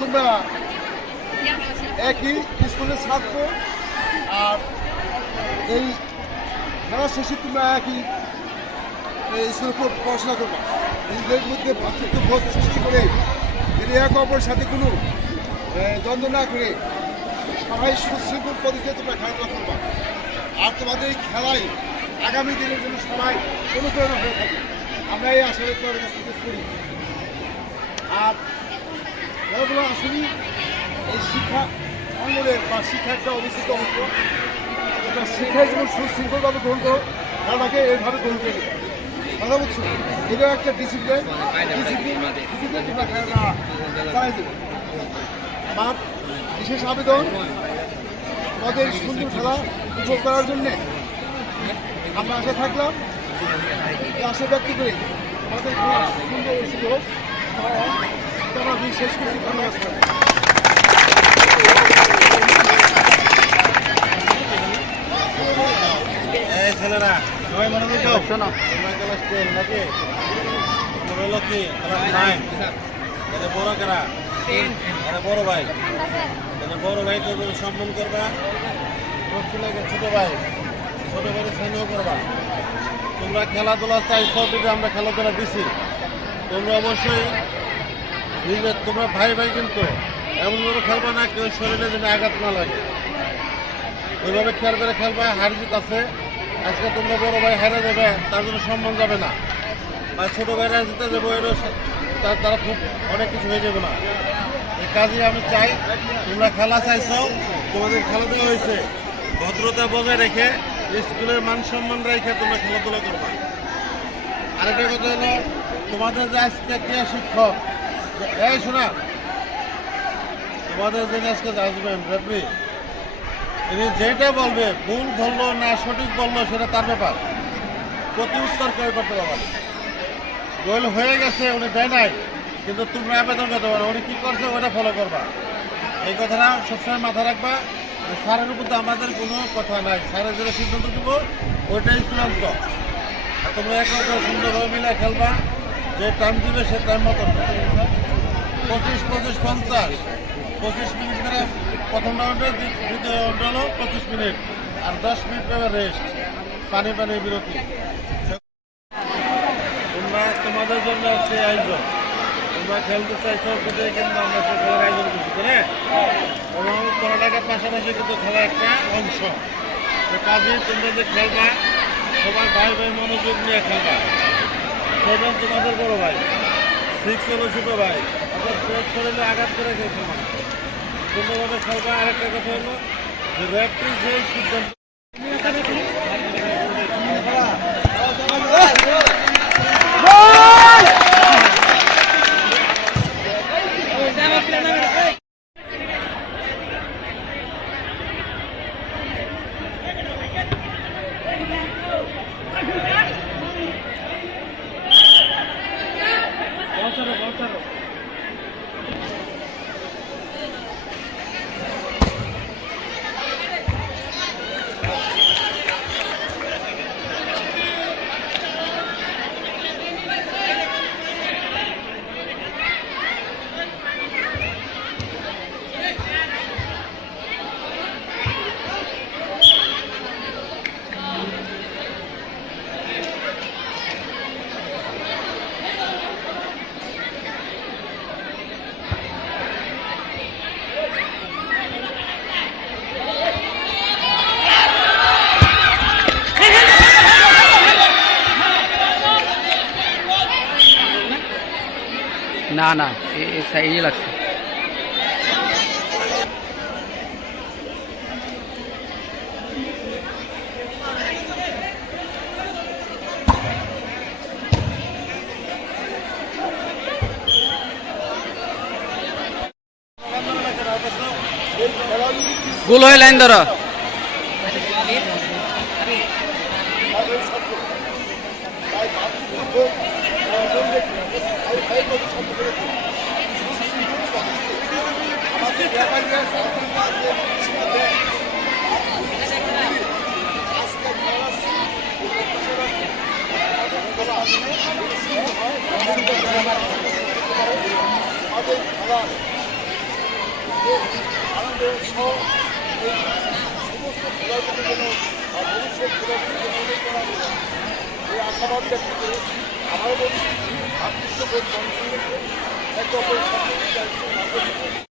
তোমরা একই স্কুলের ছাত্র আর এই খেলা শেষে তোমরা একই স্কুলে পড়াশোনা করবা। নিজেদের মধ্যে ভ্রাতৃত্ববোধ সৃষ্টি করে যদি একে অপরের সাথে কোনো দ্বন্দ্ব না করে সবাই সুশৃঙ্খল পদ্ধতিতে তোমরা খেলাধুলা করবা। আর তোমাদের এই খেলায় আগামী দিনের জন্য সবাই অনুপ্রেরণা হয়ে থাকে। আমরা এই আশা তোমাদের কাছ থেকে করি। আর খেলাধুলা আসলে এই শিক্ষা অঙ্গনের বা শিক্ষা একটা অবস্থিত অংশ। এটা শিক্ষায় যেমন সুশৃঙ্খলভাবে গ্রহণ করো, খেলাটাকে এইভাবে গ্রহণ করে নেবে। কথা বলছো, এটাও একটা ডিসিপ্লিন তোমরা খেলাটা চালাই দেবে। আমার বিশেষ আবেদন, আমাদের সুন্দর খেলা উপভোগ করার জন্যে আমরা আশা থাকলাম, আশা ব্যক্ত করি আমাদের সুন্দর সুযোগ আমরা শেষ করছি। ধন্যবাদ। ছেলেরা সবাই মনোযোগ দাও। শোনো, তোমরা ক্লাস 10 নাকি? তোমরা হলো কি ক্লাস 9? এটা বড় কারা? এটা বড় ভাই। এটা বড় ভাই তোমরা সম্মান করবা। ছোট ভাই, ছোট ভাইয়ের স্নেহ করবা। তোমরা খেলাধুলা চাইছো, যদি আমরা খেলাধুলা দিছি, তোমরা অবশ্যই তোমরা ভাই ভাই কিন্তু এমনভাবে খেলবা না কেউ শরীরে যেন আঘাত না লাগে। ওইভাবে খেয়াল করে খেলবা। হার জিত আছে, আজকে তোমরা বড় ভাই হারে দেবে তার জন্য সম্মান যাবে না, আর ছোটো ভাইরা জিতে দেবো এরও তারা খুব অনেক কিছু হয়ে যাবে না। এই কাজে আমি চাই তোমরা খেলা চাইছো, তোমাদের খেলা দেওয়া হয়েছে, ভদ্রতা বজায় রেখে স্কুলের মান সম্মান রেখে তোমরা খেলাধুলা করবা। আরেকটা কথা হলো, তোমাদের যে আজকে ক্রীড়া শিক্ষক, এই শোনা, তোমাদের যে আজকে আসবেন রেফারি, ইনি যেটা বলবে, ভুল বললো না সঠিক বললো সেটা তার ব্যাপার, প্রতি উত্তর কেউ করতে পারবে। গোল হয়ে গেছে, উনি দেয় নাই, কিন্তু তোমরা আবেদন করতে পারো উনি কী করছে ওটা ফলো করবা। এই কথাটা সবসময় মাথায় রাখবা। স্যারের উপর তো আমাদের কোনো কথা নাই, স্যারের যেটা সিদ্ধান্ত দেবো ওইটাই চূড়ান্ত। আর তোমরা একে সুন্দরভাবে মিলে খেলবা, যে টাইম দিবে সে টাইম মতো 25-25-50 25 মিনিট করে প্রথম রাউন্ডে, দ্বিতীয় রাউন্ড হলো 25 মিনিট, আর 10 মিনিট করে রেস্ট, পানি বিরতি। তোমরা তোমাদের জন্য আছে আয়োজন, তোমরা খেলতে চাইছো কিন্তু আমরা সে খেলার আয়োজন করছি করে, এবং খেলাটাকে পাশাপাশি কিন্তু খেলা একটা অংশ। তো কাজে তোমরা যে খেলবা সবাই ভাই ভাই মনোযোগ নিয়ে খেলবা। 7 তোমাদের বড় ভাই, 6 হলো ছোটো ভাই, অর্থাৎ ব্রেক করলে আঘাত করে খেলতে মানে সুন্দরভাবে খেলবা। আরেকটা কথা হলো যে রেফারি যে সিদ্ধান্ত না না এই লাগছে। গোল হয়ে লাইন ধরো। ব্যাপারীরা সরকার যে জিনিসটা দেয়, আজকে খেলা আমাদের খেলার যে আনন্দ উৎসব এই সমস্ত খেলাগুলো যেন ভবিষ্যৎ খেলাগুলো যেন উন্নত করা যায়, এই আশাবাদ ব্যক্ত করে আবারও বলছি ভাতৃত্ববোধ বন্ধন রেখে একে অপরের সাথে দায়িত্ব নাগরিক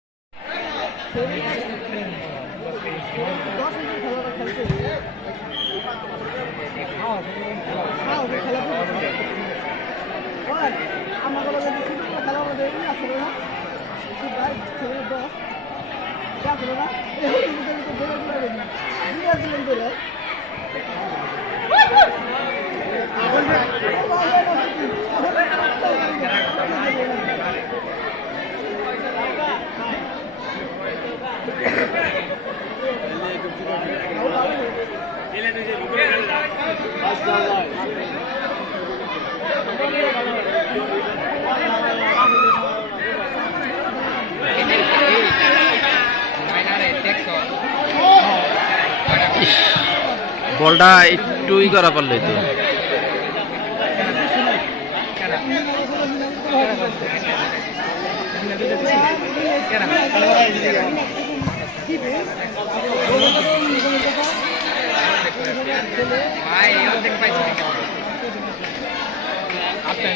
বলটা একটু ই করা পারলে তো আপনার